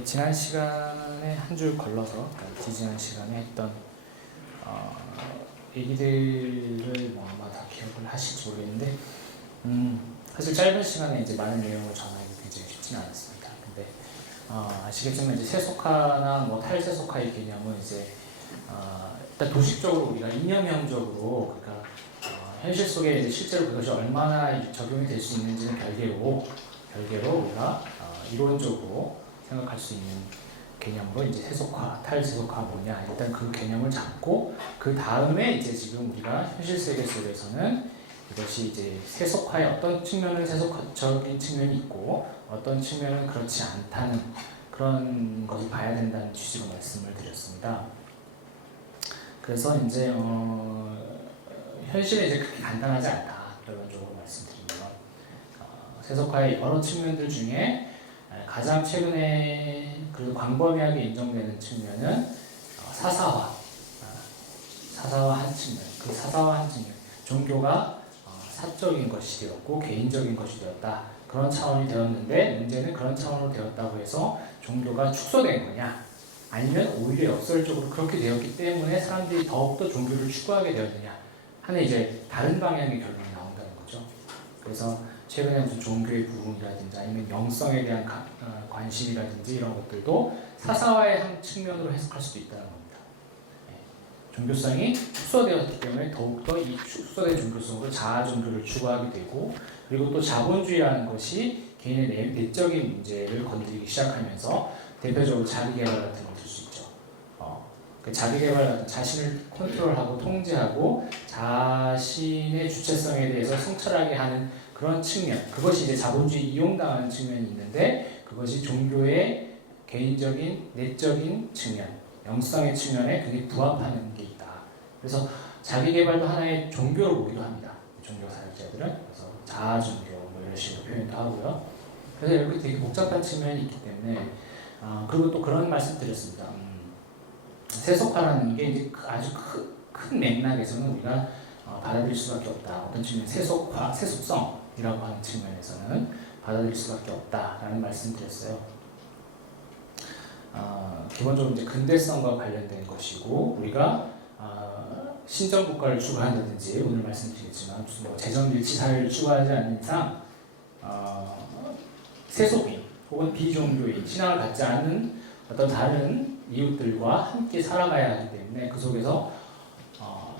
예, 지난 시간에 한 줄 걸러서 지지난 시간에 했던 얘기들을 뭐 아마 다 기억을 하실지 모르겠는데 사실 짧은 시간에 이제 많은 내용을 전하기 굉장히 쉽지는 않았습니다. 근데 아시겠지만 이제 세속화나 뭐 탈세속화의 개념은 이제 일단 도식적으로 우리가 이념형적으로 그러니까 현실 속에 이제 실제로 그것이 얼마나 적용이 될 수 있는지는 별개로 우리가 이론적으로 생각할 수 있는 개념으로 이제 세속화, 탈세속화 뭐냐 일단 그 개념을 잡고 그 다음에 이제 지금 우리가 현실 세계 속에서는 이것이 이제 세속화의 어떤 측면은 세속적인 측면이 있고 어떤 측면은 그렇지 않다는 그런 것을 봐야 된다는 취지로 말씀을 드렸습니다. 그래서 이제 현실은 이제 그렇게 간단하지 않다 결론적으로 말씀드리면 세속화의 여러 측면들 중에 가장 최근에 그래도 광범위하게 인정되는 측면은 사사화 한 측면. 그 사사화 한 측면. 종교가 사적인 것이 되었고 개인적인 것이 되었다. 그런 차원이 되었는데 문제는 그런 차원으로 되었다고 해서 종교가 축소된 거냐? 아니면 오히려 역설적으로 그렇게 되었기 때문에 사람들이 더욱더 종교를 추구하게 되었느냐? 하는 이제 다른 방향의 결론이 나온다는 거죠. 그래서 최근에 무슨 종교의 부흥이라든지 아니면 영성에 대한 관심이라든지 이런 것들도 사사화의 한 측면으로 해석할 수도 있다는 겁니다. 종교성이 축소되었기 때문에 더욱더 이 축소된 종교성으로 자아 종교를 추구하게 되고 그리고 또 자본주의라는 것이 개인의 내적인 문제를 건드리기 시작하면서 대표적으로 자기개발 같은 걸 들 수 있죠. 그 자기개발 같은 자신을 컨트롤하고 통제하고 자신의 주체성에 대해서 성찰하게 하는 그런 측면, 그것이 이제 자본주의 이용당하는 측면이 있는데 그것이 종교의 개인적인 내적인 측면, 영성의 측면에 그게 부합하는 게 있다. 그래서 자기개발도 하나의 종교로 보기도 합니다. 종교 사역자들은 그래서 자아 종교 뭐 이런 식으로 표현도 하고요. 그래서 이렇게 되게 복잡한 측면이 있기 때문에 그리고 또 그런 말씀 드렸습니다. 세속화라는 게 이제 아주 큰 맥락에서는 우리가 받아들일 수밖에 없다. 어떤 측면 세속화, 세속성이라고 하는 측면에서는 받아들일 수밖에 없다라는 말씀드렸어요. 기본적으로 이제 근대성과 관련된 것이고 우리가 신정 국가를 추구한다든지 오늘 말씀드리겠지만 무슨 뭐 재정 일치 사회를 추구하지 않는 이상 세속인 혹은 비종교인 신앙을 갖지 않은 어떤 다른 이웃들과 함께 살아가야 하기 때문에 그 속에서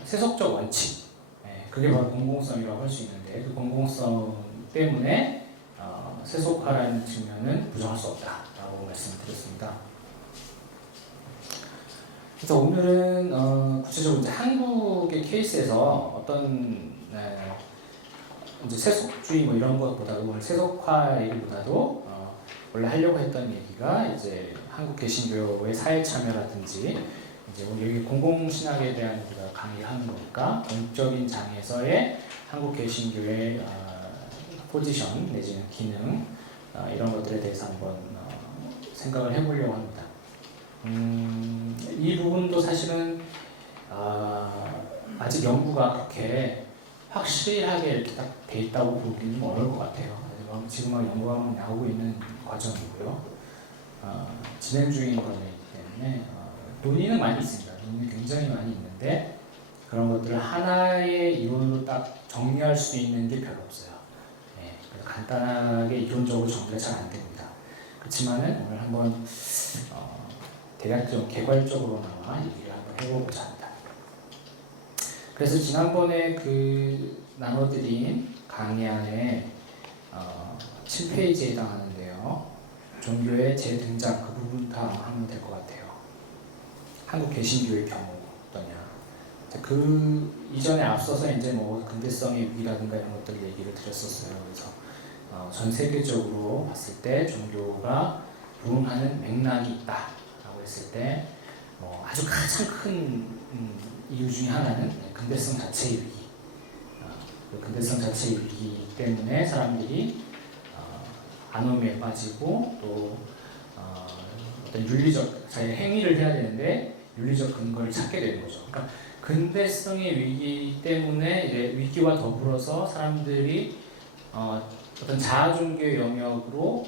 세속적 원칙 그게 바로 공공성이라고 할 수 있는데 그 공공성 때문에 세속화라는 측면은 부정할 수 없다라고 말씀드렸습니다. 그래서 오늘은 구체적으로 이제 한국의 케이스에서 어떤 이제 세속주의 뭐 이런 것보다도 오늘 세속화 얘기보다도 원래 하려고 했던 얘기가 이제 한국 개신교의 사회 참여라든지 이제 여기 공공신학에 대한 우리가 강의를 하는 거니까 공적인 장에서의 한국 개신교의 포지션 내지는 기능 이런 것들에 대해서 한번 생각을 해보려고 합니다. 이 부분도 사실은 아직 연구가 그렇게 확실하게 이렇게 딱 돼 있다고 보기는 어려울 것 같아요. 지금 막 연구가 나오고 있는 과정이고요. 진행 중인 과정이기 때문에 논의는 많이 있습니다. 논의는 굉장히 많이 있는데 그런 것들을 하나의 이론으로 딱 정리할 수 있는 게 별로 없어요. 그래서 간단하게 이론적으로 정리가 잘 안 됩니다. 그렇지만은 오늘 한번 대략적으로 개괄적으로나마 얘기를 한번 해보고자 합니다. 그래서 지난번에 그 나눠드린 강의 안에 7페이지에 해당하는데요. 종교의 재등장 그 부분 다 하면 될 것 같아요. 한국 개신교의 경우 어떠냐. 그 이전에 앞서서 이제 뭐 근대성의 위기라든가 이런 것들 얘기를 드렸었어요. 그래서 전 세계적으로 봤을 때 종교가 부흥하는 맥락이 있다라고 했을 때 뭐 아주 가장 큰 이유 중에 하나는 근대성 자체의 위기. 그 근대성 자체의 위기 때문에 사람들이 안오미에 빠지고 또 어떤 윤리적 자기의 행위를 해야 되는데 윤리적 근거를 찾게 되는 거죠. 그러니까 근대성의 위기 때문에 이제 위기와 더불어서 사람들이 어떤 자아종교의 영역으로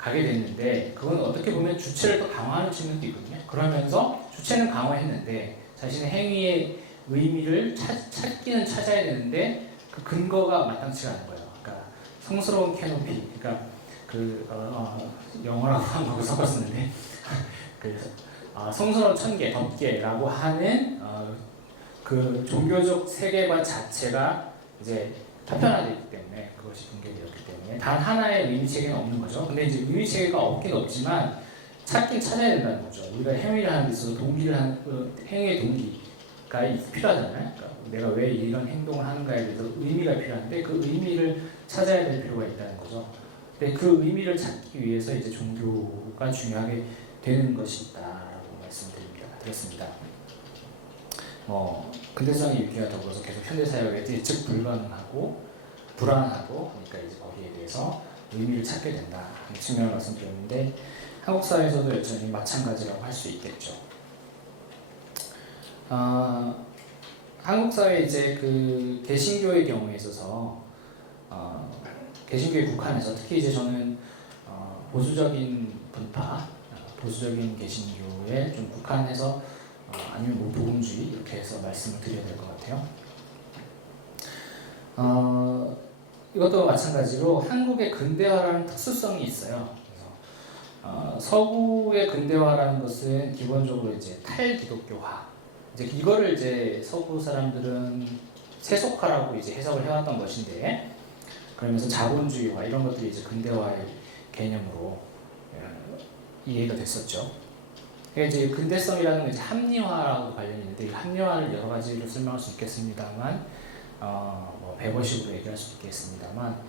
가게 됐는데 그건 어떻게 보면 주체를 더 강화하는 측면도 있거든요. 그러면서 주체는 강화했는데 자신의 행위의 의미를 찾기는 찾아야 되는데 그 근거가 마땅치가 않은 거예요. 그러니까 성스러운 캐노피, 그러니까 영어라고 한국어 섞었었는데 성스러운 천개, 덮개라고 하는 그 종교적 세계관 자체가 이제 파편화되기 때문에 그것이 붕괴되었기 때문에 단 하나의 의미 체계는 없는 거죠. 근데 이제 의미 체계가 없긴 없지만 찾긴 찾아야 된다는 거죠. 우리가 행위를 하는 데 있어서 행위의 동기가 필요하잖아요. 그러니까 내가 왜 이런 행동을 하는가에 대해서 의미가 필요한데 그 의미를 찾아야 될 필요가 있다는 거죠. 근데 그 의미를 찾기 위해서 이제 종교가 중요하게 되는 것이 있다라고 말씀드렸습니다. 근대성의 위기와 더불어서 계속 현대사회에 예측 불가능하고 불안하고 그러니까 이제 거기에 대해서 의미를 찾게 된다 하는 측면을 말씀드렸는데 한국 사회에서도 여전히 마찬가지라고 할 수 있겠죠. 한국 사회 이제 그 개신교의 경우에 있어서 개신교에 국한해서 특히 이제 저는 보수적인 분파, 보수적인 개신교에 좀 국한해서 아니면 뭐 복음주의 이렇게 해서 말씀을 드려야 될 것 같아요. 이것도 마찬가지로 한국의 근대화라는 특수성이 있어요. 그래서 서구의 근대화라는 것은 기본적으로 이제 탈기독교화. 이제 이거를 이제 서구 사람들은 세속화라고 이제 해석을 해왔던 것인데, 그러면서 자본주의화 이런 것들이 이제 근대화의 개념으로 이해가 됐었죠. 이제 근대성이라는 건 이제 합리화라고 관련이 있는데 이 합리화를 여러 가지로 설명할 수 있겠습니다만, 뭐 배버식으로 얘기할 수 있겠습니다만,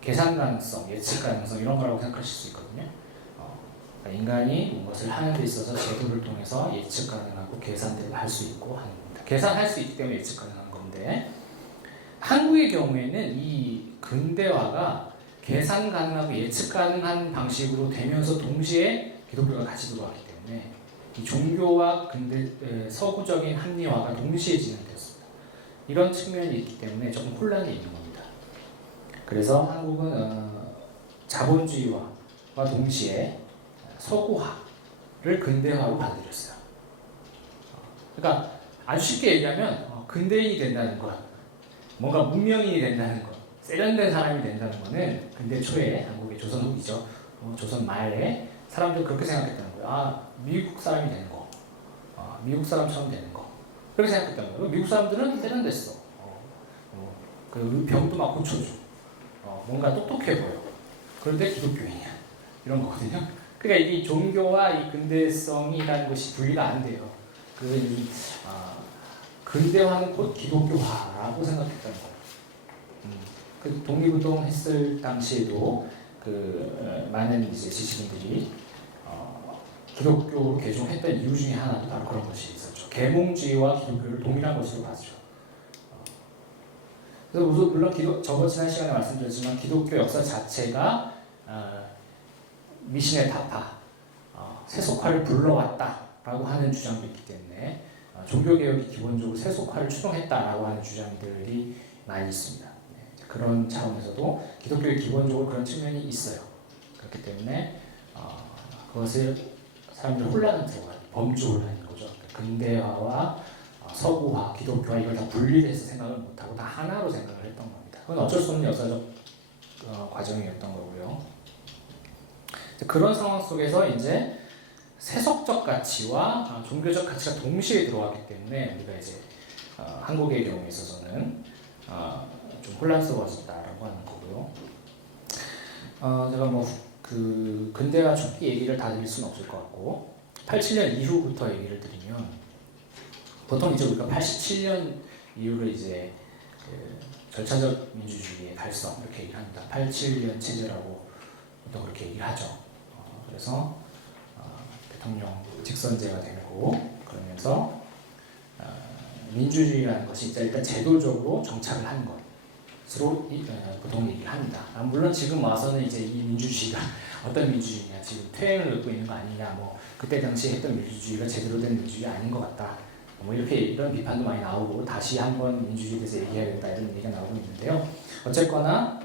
계산 가능성, 예측 가능성 이런 거라고 생각하실 수 있거든요. 그러니까 인간이 무엇을 하는 데 있어서 제도를 통해서 예측 가능하고 계산대로 할 수 있고 합니다. 계산할 수 있기 때문에 예측 가능한 건데, 한국의 경우에는 이 근대화가 계산 가능하고 예측 가능한 방식으로 되면서 동시에 기독교가 같이 들어왔기 때문에 이 종교와 서구적인 합리화가 동시에 진행되었습니다. 이런 측면이 있기 때문에 조금 혼란이 있는 겁니다. 그래서 한국은 자본주의와 동시에 서구화를 근대화로 받아들였어요. 그러니까 아주 쉽게 얘기하면 근대인이 된다는 것, 뭔가 문명인이 된다는 것, 세련된 사람이 된다는 것은 근대 초에 한국의 조선 후기죠. 조선 말에 사람들이 그렇게 생각했다는 거예요. 미국 사람이 되는 거, 미국 사람처럼 되는 거, 그렇게 생각했다는 거예요. 미국 사람들은 세련됐어. 그 병도 막 고쳐줘. 뭔가 똑똑해 보여. 그런데 기독교인이야. 이런 거거든요. 그러니까 이 종교와 이 근대성이라는 것이 분리가 안 돼요. 근대화는 곧 기독교화라고 생각했다는 거예요. 그 독립운동 했을 당시에도 많은 이제 지식인들이 기독교로 개종했던 이유 중에 하나도 바로 그런 것이 있었죠. 계몽주의와 기독교를 동일한 것으로 봤죠. 그래서 물론 저번 지난 시간에 말씀드렸지만 기독교 역사 자체가 미신의 타파, 세속화를 불러왔다라고 하는 주장도 있기 때문에 종교개혁이 기본적으로 세속화를 추동했다라고 하는 주장들이 많이 있습니다. 그런 차원에서도 기독교의 기본적으로 그런 측면이 있어요. 그렇기 때문에 그것을 사람들이 혼란을 들어가요. 범주 혼란인 거죠. 근대화와 서구화, 기독교화 이걸 다 분리해서 생각을 못하고 다 하나로 생각을 했던 겁니다. 그건 어쩔 수 없는 역사적 과정이었던 거고요. 그런 상황 속에서 이제 세속적 가치와 종교적 가치가 동시에 들어왔기 때문에 우리가 이제 한국의 경우에 있어서는 좀 혼란스러워졌다라고 하는 거고요. 제가 뭐 그 근대화 초기 얘기를 다 드릴 수는 없을 것 같고 87년 이후부터 얘기를 드리면 보통 이제 우리가 87년 이후를 이제 절차적 민주주의의 달성 이렇게 얘기를 합니다. 87년 체제라고 보통 그렇게 얘기를 하죠. 그래서 대통령 직선제가 되고 그러면서 민주주의라는 것이 일단 제도적으로 정착을 하는 것으로 보통 얘기를 합니다. 물론 지금 와서는 이제 이 민주주의가 어떤 민주주의냐, 지금 퇴행을 겪고 있는 거 아니냐, 뭐 그때 당시 했던 민주주의가 제대로 된 민주주의가 아닌 것 같다. 뭐 이런 비판도 많이 나오고 다시 한번 민주주의에 대해서 얘기해야겠다 이런 얘기가 나오고 있는데요. 어쨌거나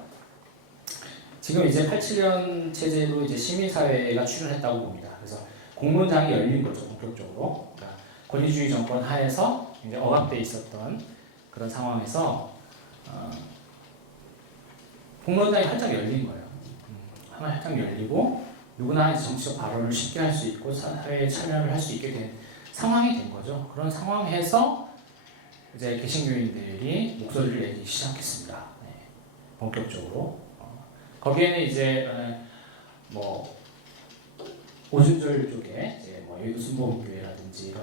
지금 이제 87년 체제로 이제 시민사회가 출현했다고 봅니다. 그래서 공론장이 열린 거죠, 본격적으로. 그러니까 권위주의 정권 하에서 이제 억압돼 있었던 그런 상황에서 공론장이 활짝 열린 거예요. 활짝 열리고 누구나 이제 정치적 발언을 쉽게 할 수 있고 사회에 참여를 할 수 있게 된 상황이 된 거죠. 그런 상황에서 이제 개신교인들이 목소리를 내기 시작했습니다. 네, 본격적으로. 거기에는 이제 뭐 오순절 쪽에 이제 뭐 여의도 순복음교회라든지 이런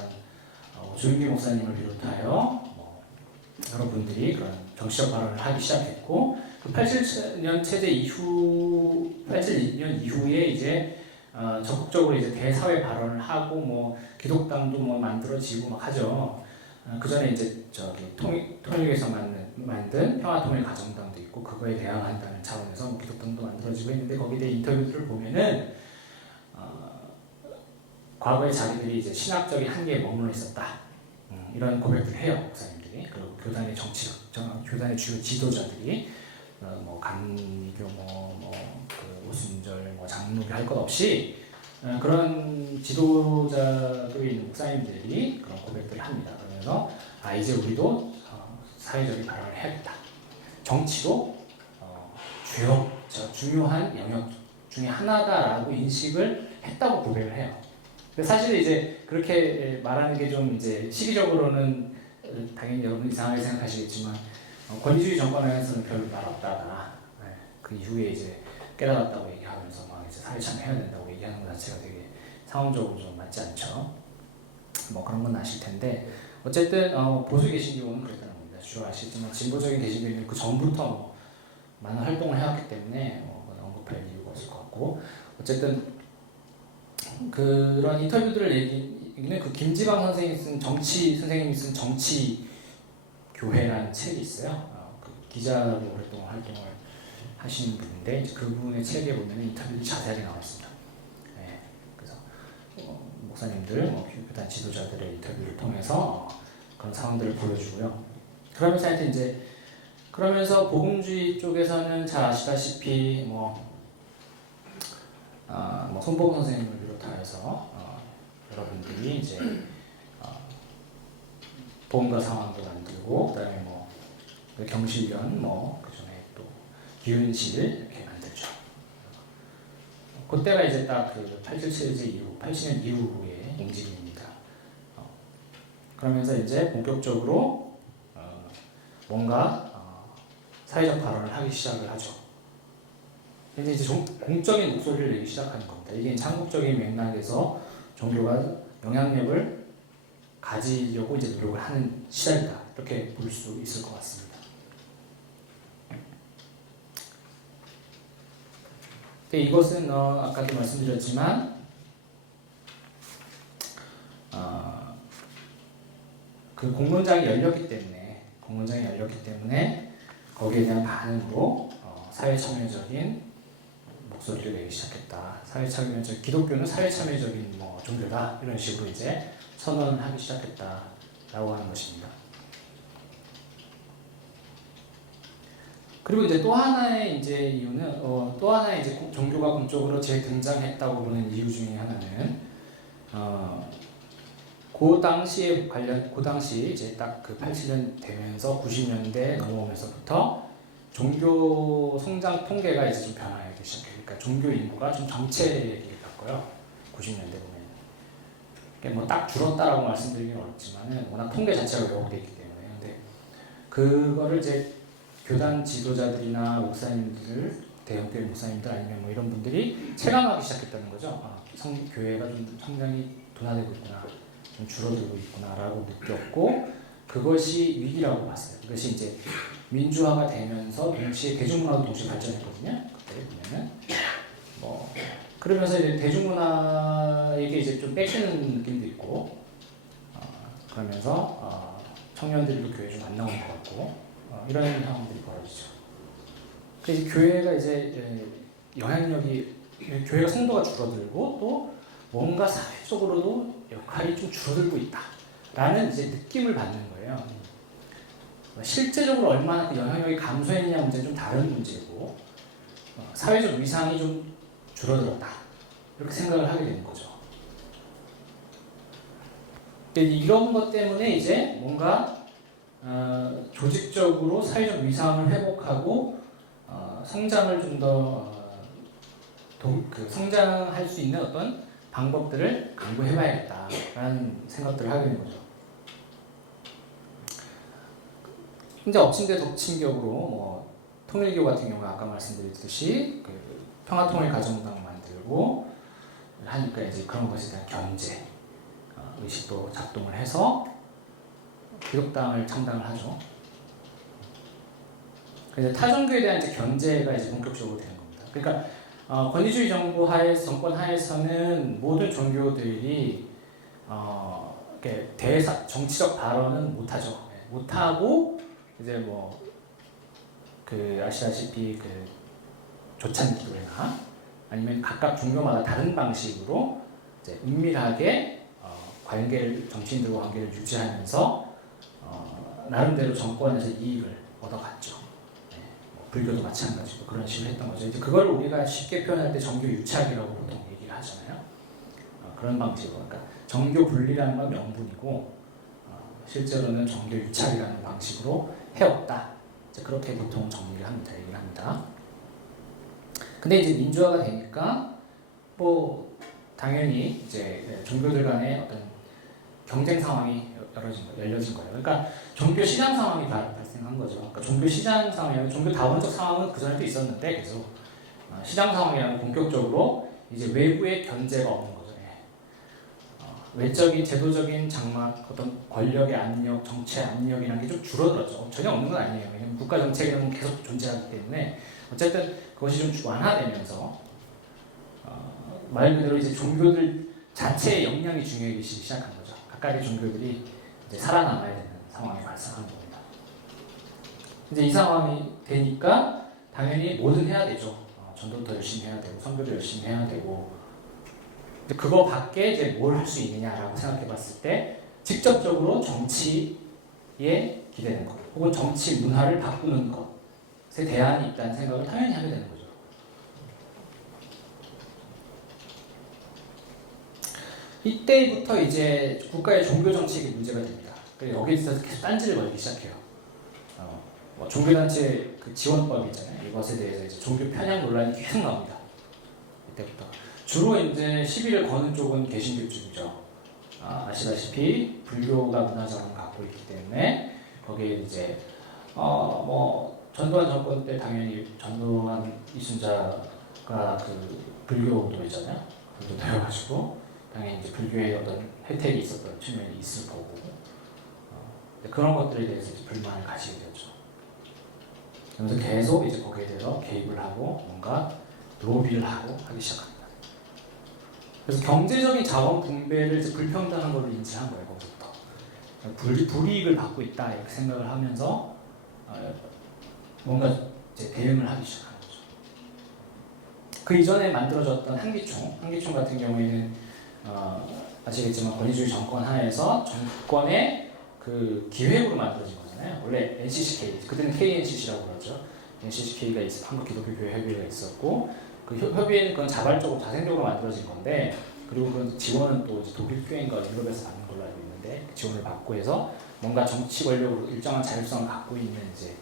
조윤기 목사님을 비롯하여 뭐 여러분들이 그런 정치적 발언을 하기 시작했고, 그 87년 체제 이후 87년 이후에 이제 적극적으로 이제 대사회 발언을 하고 뭐 기독당도 뭐 만들어지고 막 하죠. 그 전에 이제 저기 통일에서 만든 평화통일가정당도 있고 그거에 대항한다는 차원에서 뭐 기독당도 만들어지고 있는데, 거기에 대한 인터뷰들을 보면은 과거에 자기들이 이제 신학적인 한계에 머물러 있었다, 이런 고백들을 해요, 목사님들이. 그리고 교단의 교단의 주요 지도자들이 뭐 감리교 그 오순절 장로교 할 것 없이 그런 지도자들이 있는 목사님들이 그런 고백들을 합니다. 그러면서 이제 우리도 사회적인 발언을 해야겠다. 정치도 중요한 영역 중에 하나다라고 인식을 했다고 고백을 해요. 근데 사실 이제 그렇게 말하는 게 좀 이제 시기적으로는 당연히 여러분 이상하게 생각하시겠지만 권위주의 정권 안에서는 별로 말 없다가 그 이후에 이제 깨달았다고 얘기하면서 막 이제 사회 참여해야 된다고 얘기하는 것 자체가 되게 상황적으로 좀 맞지 않죠. 뭐 그런 건 아실 텐데, 어쨌든 보수 개신교는 그랬다는 겁니다. 주로 아시겠지만 진보적인 개신교는 그 전부터 뭐 많은 활동을 해왔기 때문에 언급할 이유가 없을 것 같고, 어쨌든 그런 인터뷰들을 얘기는 그 김지방 선생님이 쓴 정치 교회라는 책이 있어요. 그 기자로 오랫동안 활동을 하시는 분인데 이제 그분의 책에 보면 인터뷰들이 자세하게 나와 있습니다. 네, 그래서 목사님들, 교단 지도자들의 인터뷰를 통해서 그런 상황들을 보여주고요. 그러면서 하여튼 이제 그러면서 복음주의 쪽에서는 잘 아시다시피 손보근 선생님을 비롯하여서 여러분들이 이제 보험가 상황도 만들고, 그다음에 뭐 경실련, 그 전에 또 기윤실 이렇게 만들죠. 그때가 이제 딱 그 87체제 이후, 80년 이후의 움직임입니다. 그러면서 이제 본격적으로 뭔가 사회적 발언을 하기 시작을 하죠. 근데 이제 공적인 목소리를 내기 시작하는 겁니다. 이게 한국적인 맥락에서 종교가 영향력을 가지려고 이제 노력을 하는 시작이다, 이렇게 볼 수 있을 것 같습니다. 근데 이것은 아까도 말씀드렸지만 그 공론장이 열렸기 때문에 거기에 대한 반응으로 사회 참여적인 목소리를 내기 시작했다. 기독교는 사회 참여적인 종교다, 이런 식으로 이제 선언하기 시작했다라고 하는 것입니다. 그리고 이제 또 하나의 이제 이유는 또 하나의 이제 종교가 공적으로 재등장했다고 보는 이유 중에 하나는 그 당시 이제 딱 그 87년 되면서 90년대 넘어오면서부터 종교 성장 통계가 이제 좀 변화하기 시작해요. 그러니까 종교 인구가 좀 정체기를 겪어요. 90년대 보면. 뭐 딱 줄었다라고 말씀드리기는 어렵지만은 워낙 통계 자체가 왜곡되어 있기 때문에. 근데 그거를 이제 교단 지도자들이나 목사님들, 대형교회 목사님들 아니면 뭐 이런 분들이 체감하기 시작했다는 거죠. 교회가 좀 성장이 둔화되고 있구나, 좀 줄어들고 있구나라고 느꼈고, 그것이 위기라고 봤어요. 그것이 이제 민주화가 되면서 동시에 대중문화도 동시에 발전했거든요. 그때 보면은 그러면서 이제 대중문화에게 이제 좀 뺏기는 느낌도 있고, 그러면서 청년들도 교회 좀 안 나오는 것 같고, 이런 상황들이 벌어지죠. 그래서 교회가 이제 영향력이, 교회가 성도가 줄어들고 또 뭔가 사회적으로도 역할이 좀 줄어들고 있다라는 이제 느낌을 받는 거예요. 실제적으로 얼마나 그 영향력이 감소했냐 문제는 좀 다른 문제고, 사회적 위상이 좀 줄어들었다. 이렇게 생각을 하게 되는 거죠. 이런 것 때문에 이제 뭔가 조직적으로 사회적 위상을 회복하고 성장을 좀 더 성장할 수 있는 어떤 방법들을 강구해봐야겠다라는 생각들을 하게 되는 거죠. 이제 엎친 데 덮친 격으로 통일교 같은 경우는 아까 말씀드렸듯이 평화통일가정당 만들고 하니까 이제 그런 것에 대한 견제 의식도 작동을 해서 기독당을 창당을 하죠. 그래서 타종교에 대한 이제 견제가 이제 본격적으로 되는 겁니다. 그러니까 권위주의 정부 정권 하에서는 모든 종교들이 정치적 발언은 못하죠. 못하고 이제 아시다시피 조찬 기도회나 아니면 각각 종교마다 다른 방식으로 이제 은밀하게 정치인들과 관계를 유지하면서 나름대로 정권에서 이익을 얻어갔죠. 불교도 마찬가지고 그런 식으로 했던 거죠. 이제 그걸 우리가 쉽게 표현할 때 정교 유착이라고 보통 얘기를 하잖아요. 그런 방식으로, 그러니까 정교 분리라는 건 명분이고 실제로는 정교 유착이라는 방식으로 해왔다. 이제 그렇게 보통 얘기를 합니다. 근데 이제 민주화가 되니까 당연히 이제 종교들 간의 어떤 경쟁 상황이 열려진 거예요. 그러니까 종교 시장 상황이 발생한 거죠. 그러니까 종교 시장 상황이 종교 다원적 상황은 그 전에도 있었는데 계속 시장 상황이라는 본격적으로 이제 외부의 견제가 없는 거죠. 외적인 제도적인 장막, 어떤 권력의 압력, 정치의 압력이라는 게 좀 줄어들었죠. 전혀 없는 건 아니에요. 왜냐면 국가 정책이라는 건 계속 존재하기 때문에 어쨌든 그것이 좀 완화되면서 말 그대로 이제 종교들 자체의 역량이 중요해지기 시작한 거죠. 각각의 종교들이 이제 살아남아야 되는 상황이 발생한 겁니다. 이제 이 상황이 되니까 당연히 뭐든 해야 되죠. 전도도 열심히 해야 되고 선교도 열심히 해야 되고 그거 밖에 이제 뭘 할 수 있느냐라고 생각해봤을 때 직접적으로 정치에 기대는 것, 혹은 정치 문화를 바꾸는 것에 대안이 있다는 생각을 당연히 하게 되는 거죠. 이때부터 이제 국가의 종교 정책이 문제가 됩니다. 그래서 여기서 계속 딴지를 걸기 시작해요. 종교단체 지원법이 있잖아요. 이것에 대해서 이제 종교 편향 논란이 계속 나옵니다. 이때부터. 주로 이제 시비를 거는 쪽은 개신교 쪽이죠. 아시다시피 불교가 문화자원을 갖고 있기 때문에 거기에 이제 전두환 정권 때 당연히 전두환 이순자가 불교도였잖아요. 불교도여가지고 당연히 이제 불교에 어떤 혜택이 있었던 측면이 있을 거고 그런 것들에 대해서 이제 불만을 가지게 되었죠. 그래서 계속 이제 거기에 대해서 개입을 하고 뭔가 로비를 하기 시작합니다. 그래서 경제적인 자원 분배를 이제 불평등한 걸로 인지한 거예요. 거기서부터 불이익을 받고 있다 이렇게 생각을 하면서 뭔가 이제 대응을 하기 시작하는 거죠. 그 이전에 만들어졌던 한기총 같은 경우에는 아시겠지만 권위주의 정권 하에서 정권의 기획으로 만들어진 거잖아요. 원래 NCCK, 그때는 KNCC라고 그러죠. NCCK가 한국기독교교회협의회가 있었고 그 협의회는 그건 자발적으로 자생적으로 만들어진 건데 그리고 그 지원은 또 이제 독일 교회인가 유럽에서 받는 걸로 알고 있는데 그 지원을 받고 해서 뭔가 정치 권력으로 일정한 자율성을 갖고 있는 이제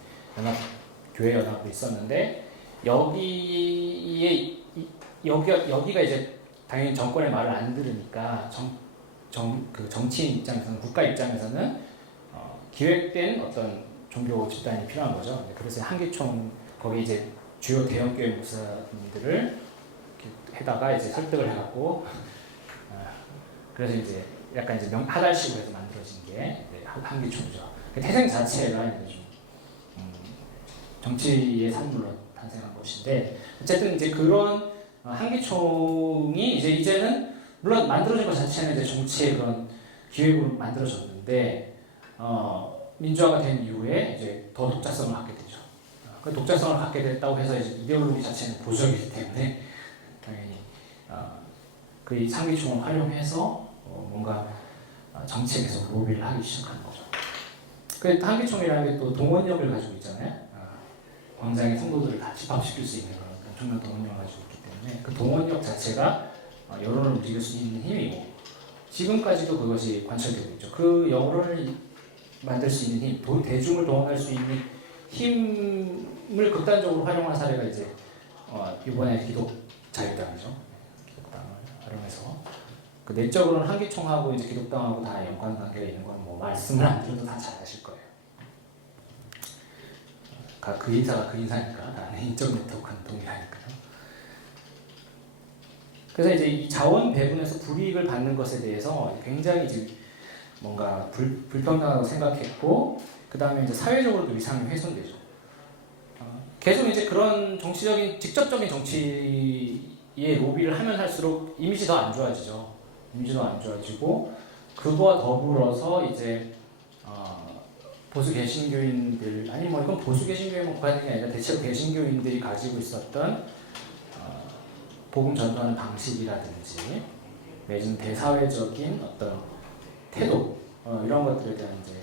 교회 연합도 있었는데 여기가 이제 당연히 정권의 말을 안 들으니까 정치인 입장에서는 국가 입장에서는 기획된 어떤 종교 집단이 필요한 거죠. 그래서 한기총 거기 이제 주요 대형 교회 목사님들을 해다가 이제 설득을 해갖고 그래서 이제 약간 이제 하달식으로 해서 만들어진 게 한기총이죠. 태생 자체가 이제 좀 정치의 산물로 탄생한 것인데 어쨌든 이제 그런 한기총이 이제는 물론 만들어진 것 자체는 이제 정치의 그런 기획으로 만들어졌는데 민주화가 된 이후에 이제 더 독자성을 갖게 되죠. 그 독자성을 갖게 됐다고 해서 이제 이데올로기 자체는 보수적이기 때문에 당연히 그 상기총을 활용해서 뭔가 정치에 계속 로비를 하기 시작하는 거죠. 그 한기총이라는 게 또 동원력을 가지고 있잖아요. 광장의 성도들을 다 집합시킬 수 있는 그런 엄청난 동원력을 가지고 있기 때문에 그 동원력 자체가 여론을 움직일 수 있는 힘이고 지금까지도 그것이 관철되고 있죠. 그 여론을 만들 수 있는 힘, 대중을 동원할 수 있는 힘을 극단적으로 활용한 사례가 이제 이번에 기독자유당이죠. 기독당을 활용해서 그 내적으로는 한기총하고 이제 기독당하고 다 연관관계가 있는 건 뭐 말씀을 안 드려도 다 잘 아실 거예요. 그 인사가 그 인사니까 다 인적 네트워크는 동일하니까요. 그래서 이제 이 자원 배분에서 불이익을 받는 것에 대해서 굉장히 이제 뭔가 불평등하다고 생각했고, 그 다음에 이제 사회적으로도 위상이 훼손되죠. 계속 이제 그런 직접적인 정치의 로비를 하면 할수록 이미지 더 안 좋아지죠. 이미지도 안 좋아지고, 그거와 더불어서 이제 보수 개신교인들, 아니 뭐 이건 보수 개신교인만 봐야 되는 게 아니라 대체로 개신교인들이 가지고 있었던 복음 전도하는 방식이라든지 매진 대사회적인 어떤 태도 이런 것들에 대한 이제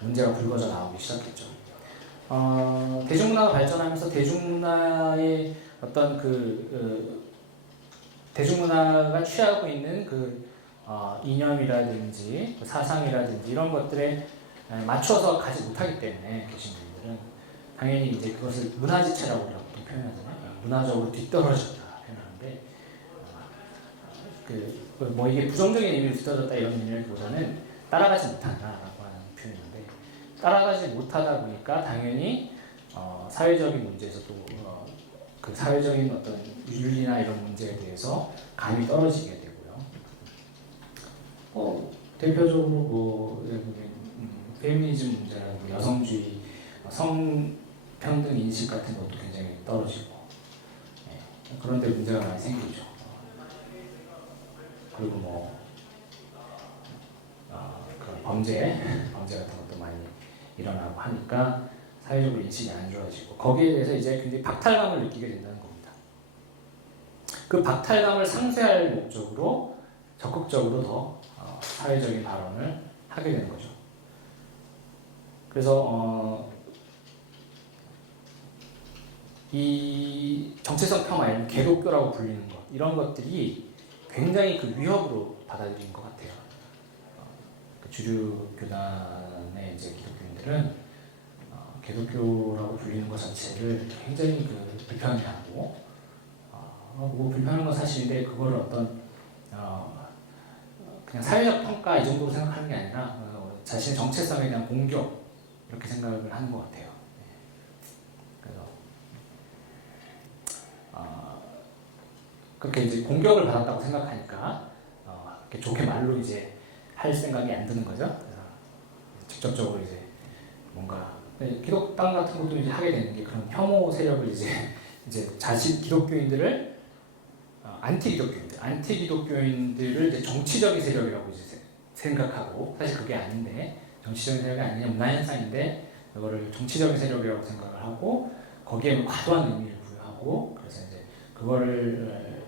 문제가 불거져 나오기 시작했죠. 대중문화가 발전하면서 대중문화의 어떤 대중문화가 취하고 있는 이념이라든지 사상이라든지 이런 것들에 맞춰서 가지 못하기 때문에 개신교인들은 당연히 이제 그것을 문화지체라고 보통 표현하잖아요. 문화적으로 뒤떨어졌다 표현하는데 뭐 이게 부정적인 의미로 뒤떨어졌다 이런 의미보다는 따라가지 못한다라고 하는 표현인데, 따라가지 못하다 보니까 당연히 사회적인 문제에서도 그 사회적인 어떤 윤리나 이런 문제에 대해서 감이 떨어지게 되고요. 대표적으로 뭐 페미니즘 문제라든지 여성주의, 성평등 인식 같은 것도 굉장히 떨어지고, 그런데 문제가 많이 생기죠. 그리고 뭐 그런 범죄 같은 것도 많이 일어나고 하니까 사회적으로 인식이 안 좋아지고, 거기에 대해서 이제 굉장히 박탈감을 느끼게 된다는 겁니다. 그 박탈감을 상쇄할 목적으로 적극적으로 더 사회적인 발언을 하게 되는 거죠. 그래서 이 정체성 폄하, 개독교라고 불리는 것, 이런 것들이 굉장히 그 위협으로 받아들인 것 같아요. 주류 교단의 이제 기독교인들은 개독교라고 불리는 것 자체를 굉장히 불편해하고, 뭐 불편한 건 사실인데 그걸 어떤 그냥 사회적 평가 이 정도로 생각하는 게 아니라 자신의 정체성에 대한 공격 이렇게 생각을 하는 것 같아요. 그래서 그렇게 이제 공격을 받았다고 생각하니까 이렇게 좋게 말로 이제 할 생각이 안 드는 거죠. 그래서 직접적으로 이제 뭔가 기독당 같은 것도 이제 하게 되는 게 그런 혐오 세력을 이제 자신 기독교인들을 안티기독교인들을 이제 정치적인 세력이라고 이제 생각하고, 사실 그게 아닌데 정치적인 세력이 아니냐 문화현상인데 그거를 정치적인 세력이라고 생각을 하고 거기에 과도한 의미를 부여하고, 그래서 이제 그거를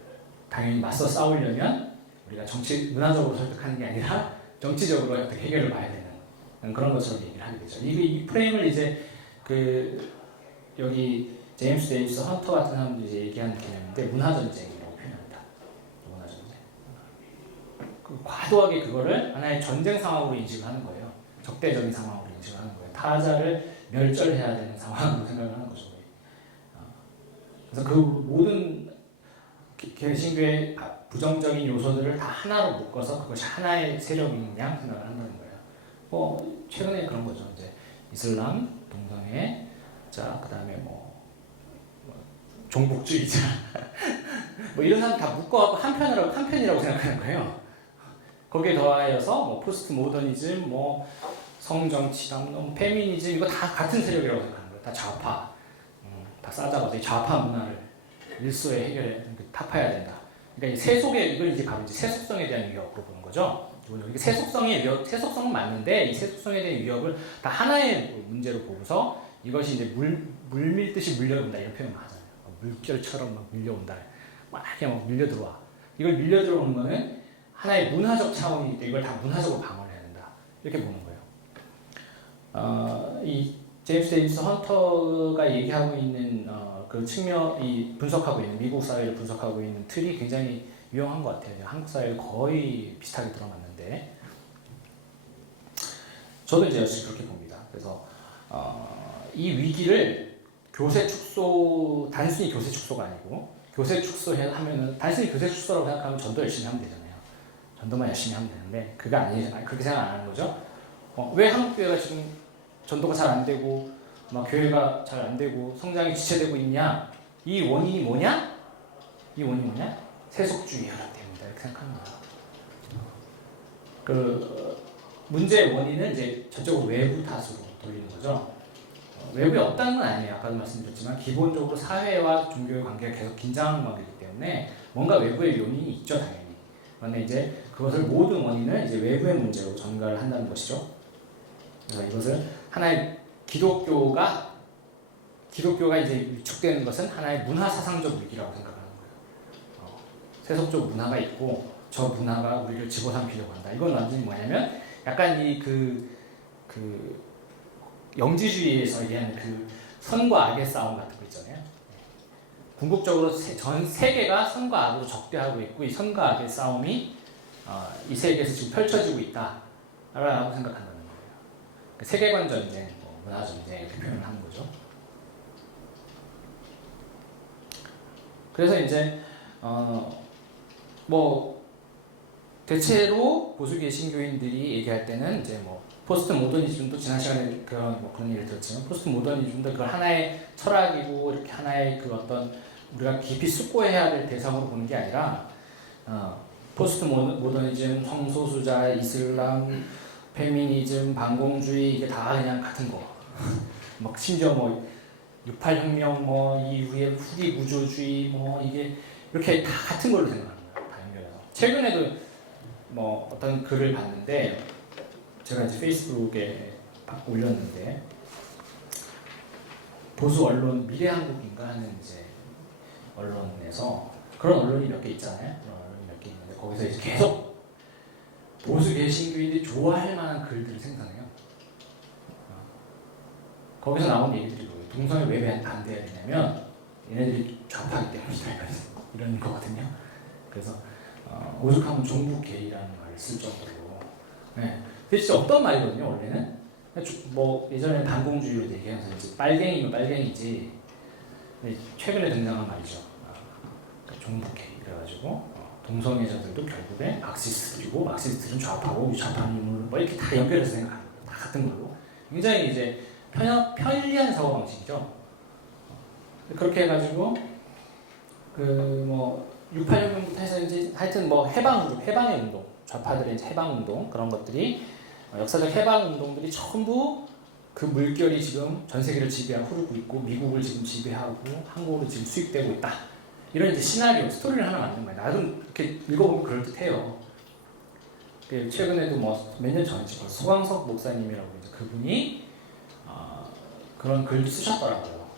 당연히 맞서 싸우려면 우리가 문화적으로 설득하는 게 아니라 정치적으로 어떻게 해결을 봐야 되는 그런 것처럼 얘기를 하게 되죠. 이 프레임을 이제 여기 제임스 데이비스 헌터 같은 사람들이 이제 얘기하는 개념인데 문화전쟁이라고 표현합니다. 문화전쟁. 과도하게 그거를 하나의 전쟁 상황으로 인식하는 거예요. 적대적인 상황으로 인식하는 거예요. 타자를 멸절해야 되는 상황으로 생각을 하는 거죠. 그래서 그 모든 개신교의 부정적인 요소들을 다 하나로 묶어서 그것이 하나의 세력인 양 생각을 한다는 거예요. 최근에 그런 거죠. 이제 이슬람, 동성애, 그 다음에 종북주의자, 이런 사람 다 묶어갖고 한 편이라고 생각하는 거예요. 거기에 더하여서 포스트 모더니즘, 성정치당, 페미니즘, 이거 다 같은 세력이라고 생각하는 거예요. 다 좌파. 다 싸잡아서 이 좌파 문화를 일소에 해결해, 타파해야 된다. 그러니까 이걸 이제 바로 세속성에 대한 위협으로 보는 거죠. 이게 세속성은 맞는데 이 세속성에 대한 위협을 다 하나의 문제로 보고서 이것이 이제 물 밀듯이 밀려온다 이런 표현을 하잖아요. 물결처럼 밀려온다. 이렇게 밀려 들어와. 이걸 밀려 들어오는 거는 하나의 문화적 차원이기 때문에 이걸 다 문화적으로 방어를 해야 된다. 이렇게 보는 거예요. 이 제임스 데이비스 헌터가 얘기하고 있는 그 측면이 분석하고 있는 미국 사회를 분석하고 있는 틀이 굉장히 유용한 것 같아요. 한국 사회를 거의 비슷하게 들어맞는데 저도 이제 역시 그렇게 봅니다. 그래서 이 위기를 교세 축소 단순히 교세 축소가 아니고 교세 축소하면은 단순히 교세 축소라고 생각하면 전도 열심히 하면 되잖아요. 전도만 열심히 하면 되는데 그가 아니잖아요. 그렇게 생각 안 하는 거죠. 왜 한국 교회가 지금 전도가 잘 안 되고 막 교회가 잘 안 되고 성장이 지체되고 있냐? 이 원인이 뭐냐? 이 원인이 뭐냐? 세속주의 혈압 때문이다 이렇게 생각합니다. 그 문제의 원인은 이제 저쪽으로 외부 탓으로 돌리는 거죠. 외부에 없다는 건 아니에요. 아까도 말씀드렸지만 기본적으로 사회와 종교의 관계가 계속 긴장한 관계이기 때문에 뭔가 외부의 요인이 있죠, 당연히. 그런데 이제 그것을 모든 원인을 이제 외부의 문제로 전가를 한다는 것이죠. 그래서 이것을 하나의 기독교가 이제 위축되는 것은 하나의 문화 사상적 위기라고 생각하는 거예요. 세속적 문화가 있고 저 문화가 우리를 집어삼키려고 한다. 이건 완전히 뭐냐면 약간 이 그 영지주의에서 얘기하는 그 선과 악의 싸움 같은 거 있잖아요. 궁극적으로 전 세계가 선과 악으로 적대하고 있고 이 선과 악의 싸움이 이 세계에서 지금 펼쳐지고 있다라고 생각한다는 거예요. 세계관 전쟁, 문화 전쟁 이렇게 표현을 하는 거죠. 그래서 이제 뭐 대체로 보수 개신교인들이 얘기할 때는 이제 뭐 포스트 모더니즘도 지난 시간에 그런 얘기를 들었지만 포스트 모더니즘도 그걸 하나의 철학이고 이렇게 하나의 그 어떤 우리가 깊이 숙고해야 될 대상으로 보는 게 아니라 포스트 모더니즘, 성소수자, 이슬람, 페미니즘, 반공주의 이게 다 그냥 같은 거. 막 심지어 뭐 68혁명 뭐 이후에 후기 구조주의 뭐 이게 이렇게 다 같은 걸로 생각하는 거예요. 다 연결해서. 최근에도 뭐 어떤 글을 봤는데 제가 이제 페이스북에 올렸는데 보수 언론 미래한국인가 하는 이제 언론에서 그런 언론이 몇 개 있잖아요. 그런 언론이 몇 개 있는데 거기서 이제 계속 보수 개신교인들이 좋아할 만한 글들을 생산해요. 거기서 나온 얘기들이 뭐예요? 동성애 왜 반대해야 되냐면 얘네들이 좌파기 때문이다 이런 거거든요. 그래서 오죽하면 종북 게이라는 말을 쓸 정도로. 네. 그게 진짜 없던 말이거든요, 원래는. 뭐, 예전에 반공주의로 얘기하면서 이제 빨갱이면 빨갱이지. 최근에 등장한 말이죠. 종북게이. 그래가지고, 동성애자들도 결국에 막시스트들이고, 막시스트들은 좌파고, 좌파는 뭐 이렇게 다 연결해서 생각하는 거예요. 다 같은 걸로. 굉장히 이제 편리한 사고방식이죠. 그렇게 해가지고, 뭐, 68년부터 해서 이제 하여튼 뭐 해방의 운동, 좌파들의 이제 해방 운동 그런 것들이 역사적 해방 운동들이 전부 그 물결이 지금 전 세계를 흐르고 있고 미국을 지금 지배하고 한국으로 지금 수입되고 있다. 이런 이제 시나리오, 스토리를 하나 만든 거예요. 나름 이렇게 읽어보면 그럴듯해요. 최근에도 뭐 몇 년 전이지 소광석 목사님이라고 이제 그분이 그런 글도 쓰셨더라고요.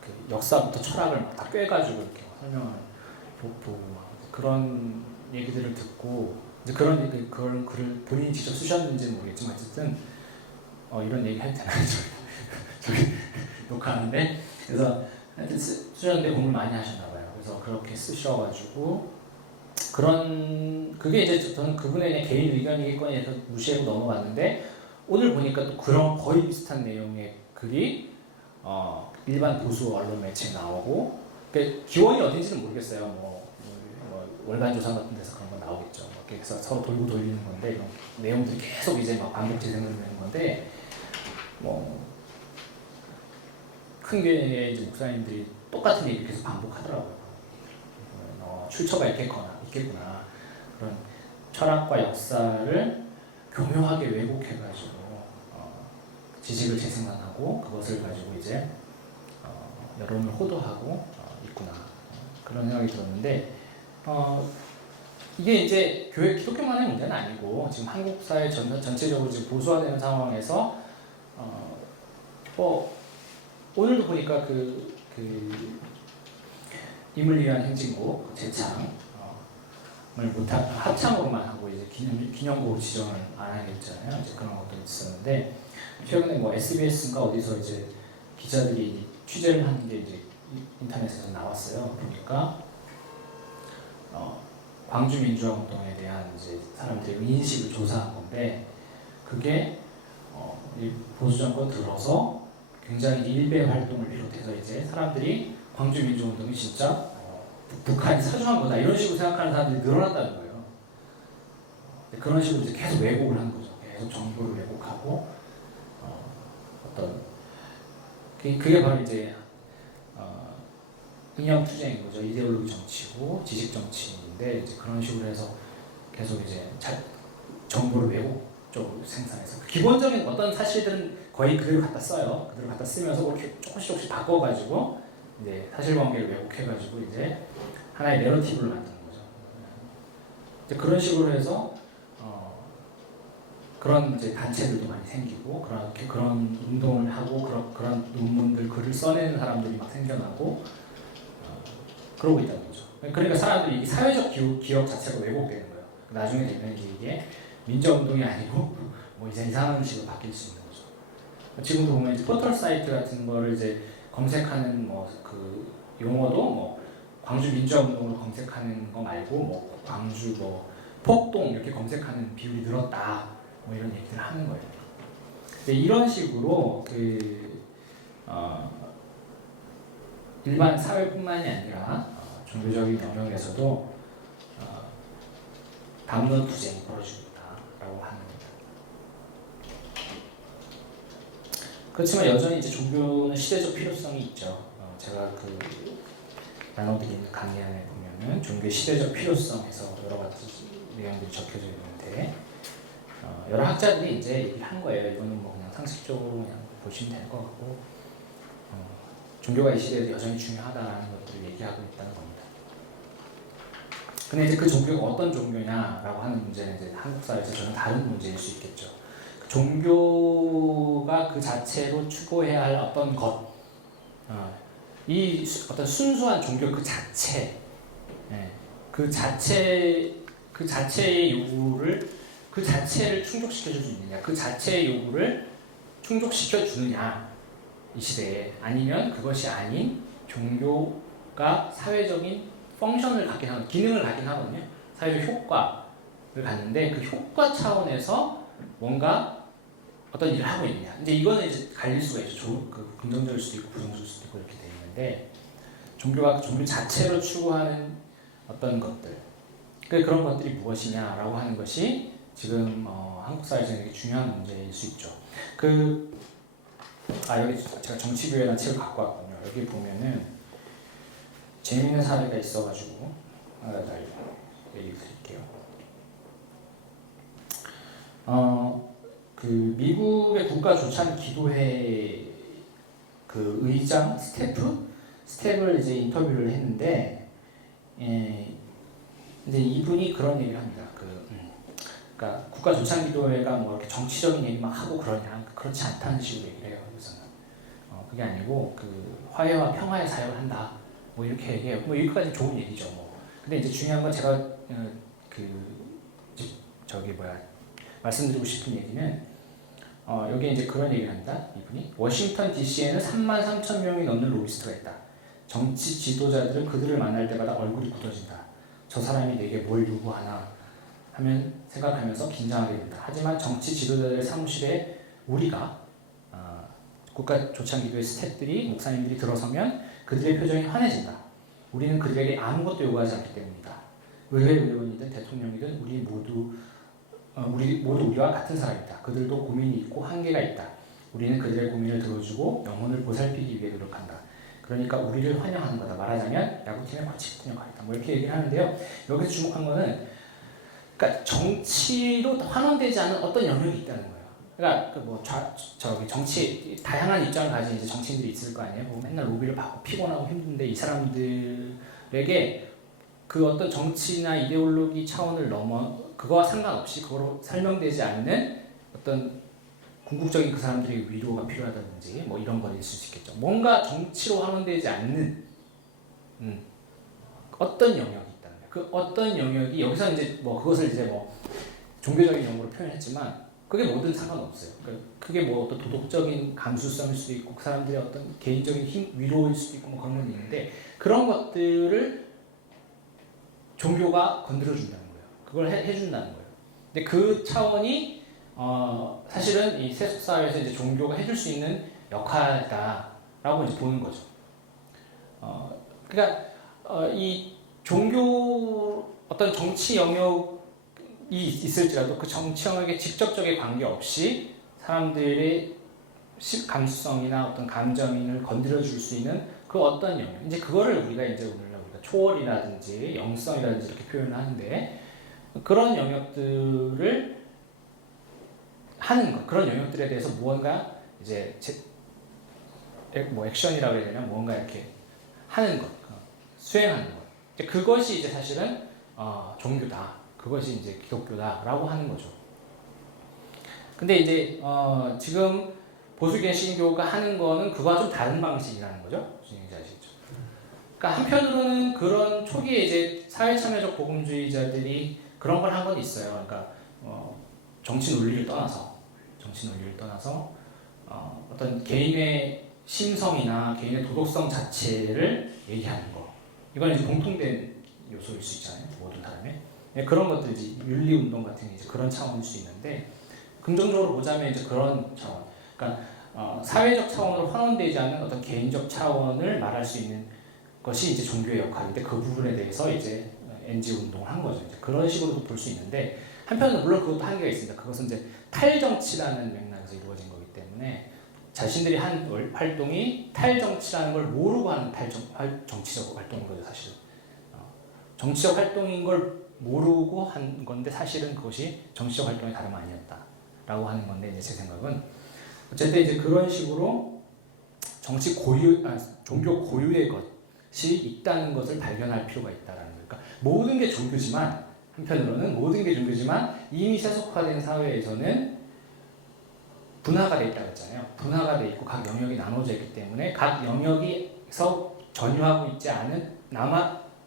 그 역사부터 철학을 막 다 꿰가지고 이렇게 설명을 보고 그런 얘기들을 듣고 이제 그런 글을 본인이 직접 쓰셨는지는 모르겠지만 어쨌든 이런 얘기 해도 되나요? 저기 녹화하는데 그래서 하여튼 쓰셨는데 공부를 많이 하셨나봐요. 그래서 그렇게 쓰셔가지고 그게 이제 저는 그분의 개인 의견이겠거니 해서 무시하고 넘어갔는데 오늘 보니까 또 그런 거의 비슷한 내용의 글이 일반 보수 언론 매체에 나오고 기원이 어딘지는 모르겠어요. 뭐 월간조선 같은 데서 그런 거 나오겠죠. 그래서 서로 돌고 돌리는 건데 이런 내용들이 계속 이제 막 반복 재생을 되는 건데 뭐 큰 교회의 이제 목사님들이 똑같은 얘기를 계속 반복하더라고요. 출처가 있겠구나 그런 철학과 역사를 교묘하게 왜곡해가지고 지식을 재생산하고 그것을 가지고 이제 여론을 호도하고 있구나 그런 생각이 들었는데 이게 이제 기독교만의 문제는 아니고 지금 한국 사회 전체적으로 지금 보수화되는 상황에서 오늘도 보니까 임을 위한 행진곡 재창을 합창으로만 하고 이제 기념곡 지정을 안 하게 됐잖아요. 이제 그런 것도 있었는데 최근에 뭐 SBS인가 어디서 이제 기자들이 취재를 하는 게 이제 인터넷에서 나왔어요. 보니까 광주 민주화 운동에 대한 이제 사람들의 인식을 조사한 건데 그게 이 보수 정권 들어서 굉장히 일배 활동을 비롯해서 이제 사람들이 광주 민주화 운동이 진짜 북한이 사주한 거다 이런 식으로 생각하는 사람들이 늘어난다는 거예요. 그런 식으로 이제 계속 왜곡을 하는 거죠. 계속 정보를 왜곡하고 어떤 그게 바로 이제 이념 투쟁인 거죠. 이데올로기 정치고 지식 정치인데 이제 그런 식으로 해서 계속 이제 정보를 왜곡적으로 생산해서 기본적인 어떤 사실들은 거의 그대로 갖다 써요. 그대로 갖다 쓰면서 이렇게 조금씩 바꿔가지고 이제 사실관계를 왜곡해가지고 이제 하나의 내러티브를 만드는 거죠. 이제 그런 식으로 해서 그런 이제 단체들도 많이 생기고 그런 운동을 하고 그런 논문들 글을 써내는 사람들이 막 생겨나고 그러고 있다는 거죠. 그러니까 사람들이 이 사회적 기억 자체가 왜곡되는 거예요. 나중에 되면 이게 민주운동이 아니고 뭐 이제 이상한 식으로 바뀔 수 있는 거죠. 지금도 보면 이제 포털 사이트 같은 거를 이제 검색하는 뭐 그 용어도 뭐 광주 민주화운동으로 검색하는 거 말고 뭐 광주 뭐 폭동 이렇게 검색하는 비율이 늘었다 뭐 이런 얘기를 하는 거예요. 이런 식으로 일반 사회뿐만이 아니라 종교적인 영역에서도 담론 투쟁이 벌어지고 있다라고 하는 겁니다. 그렇지만 여전히 이제 종교는 시대적 필요성이 있죠. 제가 나눠드리는 강의안에 보면은 종교의 시대적 필요성에서 여러 가지 내용들이 적혀져 있는데 여러 학자들이 이제 얘기를 한 거예요. 이거는 뭐 그냥 상식적으로 그냥 보시면 될 것 같고 종교가 이 시대에도 여전히 중요하다는 것들을 얘기하고 있다는 겁니다. 근데 이제 그 종교가 어떤 종교냐라고 하는 문제는 이제 한국 사회에서 저는 다른 문제일 수 있겠죠. 종교가 그 자체로 추구해야 할 어떤 것, 이 어떤 순수한 종교 그 자체, 그 자체의 요구를 그 자체를 충족시켜줄 수 있느냐, 그 자체의 요구를 충족시켜주느냐 이 시대에 아니면 그것이 아닌 종교가 사회적인 펑션을 갖긴 하거든요. 기능을 갖긴 하거든요. 사회적 효과를 갖는데 그 효과 차원에서 뭔가 어떤 일을 하고 있냐. 근데 이거는 이제 갈릴 수가 있죠. 긍정적일 수도 있고 부정적일 수도 있고 이렇게 돼 있는데 종교가 종교 자체로 추구하는 어떤 것들 그런 것들이 무엇이냐라고 하는 것이 지금 한국 사회에서 되게 중요한 문제일 수 있죠. 여기 제가 정치교회라는 책을 갖고 왔군요. 여기 보면은 재미있는 사례가 있어가지고 얘기 드릴게요. 미국의 국가조찬 기도회 의장 스텝을 이제 인터뷰를 했는데, 근데 이분이 그런 얘기를 합니다. 그러니까 국가조찬기도회가 뭐 이렇게 정치적인 얘기 막 하고 그러냐, 그렇지 않다는 식으로 얘기를 해요. 그래서는 그게 아니고 화해와 평화의 사역을 한다. 뭐 이렇게 얘기해요. 뭐 여기까지 좋은 얘기죠. 뭐. 근데 이제 중요한 건 제가 말씀드리고 싶은 얘기는 여기 이제 그런 얘기를 합니다. 이분이 워싱턴 DC에는 33,000명이 넘는 로비스트가 있다. 정치 지도자들은 그들을 만날 때마다 얼굴이 굳어진다. 저 사람이 내게 뭘 요구하나 하면 생각하면서 긴장하게 된다. 하지만 정치 지도자들의 사무실에 우리가 국가조찬기도회 스태프들이 목사님들이 들어서면 그들의 표정이 환해진다. 우리는 그들에게 아무것도 요구하지 않기 때문이다. 의회 의원이든 대통령이든 우리 모두 우리와 같은 사람이다. 그들도 고민이 있고 한계가 있다. 우리는 그들의 고민을 들어주고 영혼을 보살피기 위해 노력한다. 그러니까 우리를 환영하는 거다. 말하자면 야구팀의 코치 같은 역할이다. 뭐 이렇게 얘기를 하는데요. 여기서 주목한 거는 그러니까 정치로 환원되지 않은 어떤 영역이 있다는 거예요. 그러니까 정치 다양한 입장을 가진 이제 정치인들이 있을 거 아니에요. 뭐 맨날 로비를 받고 피곤하고 힘든데 이 사람들에게 그 어떤 정치나 이데올로기 차원을 넘어 그거와 상관없이 그거로 설명되지 않는 어떤 궁극적인 그 사람들의 위로가 필요하다든지 뭐 이런 건 있을 수 있겠죠. 뭔가 정치로 환원되지 않는 어떤 영역이 있다는 거예요. 그 어떤 영역이 여기서 이제 뭐 그것을 이제 뭐 종교적인 용어로 표현했지만 그게 뭐든 상관없어요. 그러니까 그게 뭐 어떤 도덕적인 감수성일 수도 있고 그 사람들의 어떤 개인적인 힘, 위로일 수도 있고 뭐 그런 건 있는데 그런 것들을 종교가 건드려준다는 거예요. 그걸 해준다는 거예요. 근데 그 차원이 사실은 이 세속 사회에서 이제 종교가 해줄 수 있는 역할이다라고 이제 보는 거죠. 그러니까 이 종교 어떤 정치 영역이 있을지라도 그 정치 영역에 직접적인 관계 없이 사람들의 감수성이나 어떤 감정을 건드려 줄 수 있는 그 어떤 영역. 이제 그거를 우리가 이제 오늘날 우리가 초월이라든지 영성이라든지 이렇게 표현하는데 그런 영역들을 하는 것, 그런 영역들에 대해서 무언가 이제 뭐 액션이라고 해야 되나 무언가 이렇게 하는 것, 수행하는 것. 이제 그것이 이제 사실은 종교다. 그것이 이제 기독교다라고 하는 거죠. 근데 이제 지금 보수 개신교가 하는 거는 그거와 좀 다른 방식이라는 거죠. 아시죠? 그러니까 한편으로는 그런 초기에 이제 사회참여적 복음주의자들이 그런 걸 한 건 있어요. 그러니까 정치 논리를 떠나서 어떤 개인의 심성이나 개인의 도덕성 자체를 얘기하는 거. 이건 이제 공통된 요소일 수 있잖아요. 모든 사람의. 그런 것들이 윤리운동 같은 이제 그런 차원일 수 있는데 긍정적으로 보자면 이제 그런 차원. 그러니까 사회적 차원으로 환원되지 않는 어떤 개인적 차원을 말할 수 있는 것이 이제 종교의 역할인데 그 부분에 대해서 이제 NG 운동을 한 거죠. 이제 그런 식으로도 볼 수 있는데 한편으로 물론 그것도 한계가 있습니다. 그것은 이제 탈정치라는 맥락에서 이루어진 거기 때문에 자신들이 한 활동이 탈정치라는 걸 모르고 하는 정치적 활동인 거죠, 사실은. 정치적 활동인 걸 모르고 한 건데 사실은 그것이 정치적 활동이 다름 아니었다라고 하는 건데 이제 제 생각은 어쨌든 이제 그런 식으로 종교 고유의 것이 있다는 것을 발견할 필요가 있다라는 거예요. 그러니까 모든 게 종교지만 한편으로는 모든 게 종교지만 이미 세속화된 사회에서는 분화가 돼 있다고 했잖아요. 분화가 돼 있고 각 영역이 나눠져 있기 때문에 각 영역에서 전유하고 있지 않은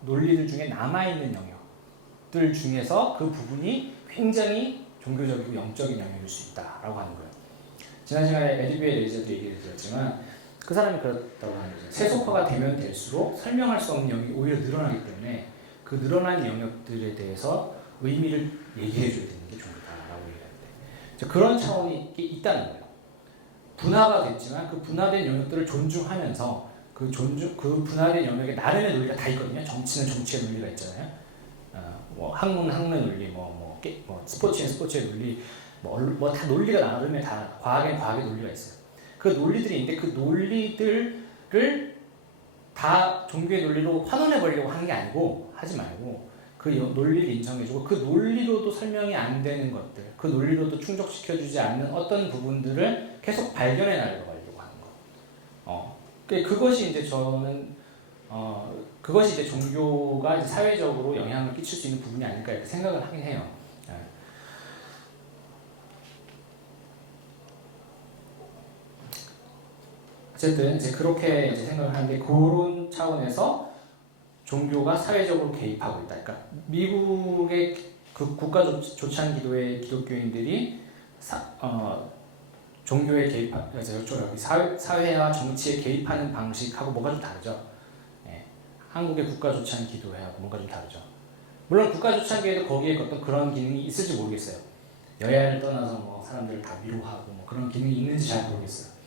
논리들 중에 남아있는 영역들 중에서 그 부분이 굉장히 종교적이고 영적인 영역일 수 있다라고 하는 거예요. 지난 시간에 에드비에 레이저도 얘기를 드렸지만 그 사람이 그렇다고 하는 거죠. 세속화가 되면 될수록 설명할 수 없는 영역이 오히려 늘어나기 때문에 그 늘어난 영역들에 대해서 의미를 얘기해 줘야 되는 게 종교다라고 얘기하는데 그런 차원이 있다는 거예요. 분화가 됐지만 그 분화된 영역들을 존중하면서 그 분화된 영역에 나름의 논리가 다 있거든요. 정치는 정치의 논리가 있잖아요. 뭐 학문은 학문의 논리, 스포츠는 스포츠의 논리, 뭐 다 논리가 나름의 다 과학엔 과학의 논리가 있어요. 그 논리들이 있는데 그 논리들을 다 종교의 논리로 환원해 보려고 하는 게 아니고 하지 말고 그 논리를 인정해주고 그 논리로도 설명이 안 되는 것들, 그 논리로도 충족시켜주지 않는 어떤 부분들을 계속 발견해 나가려고 하는 거. 그것이 이제 저는 그것이 이제 종교가 이제 사회적으로 영향을 끼칠 수 있는 부분이 아닐까 이렇게 생각을 하긴 해요. 어쨌든 이제 그렇게 이제 생각을 하는데 그런 차원에서 종교가 사회적으로 개입하고 있다. 그러니까 미국의 그 국가 조찬 기도의 기독교인들이 종교에 사회와 정치에 개입하는 방식하고 뭐가 좀 다르죠. 한국의 국가 조찬 기도회하고 뭔가 좀 다르죠. 물론 국가 조찬 기도회도 거기에 어떤 그런 기능이 있을지 모르겠어요. 여야를 떠나서 뭐 사람들을 다 위로하고 뭐 그런 기능이 있는지 잘 모르겠어요.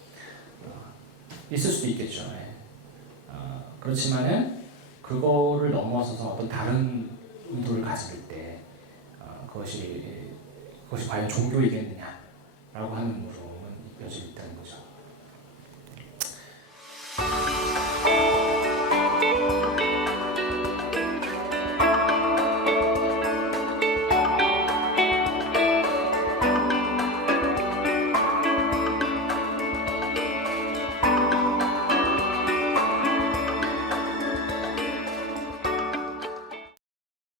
있을 수도 있겠죠. 그렇지만은 그거를 넘어서서 어떤 다른 의도를 가질 때 그것이 과연 종교이겠느냐라고 하는 부분은 이어져 있다는 거죠.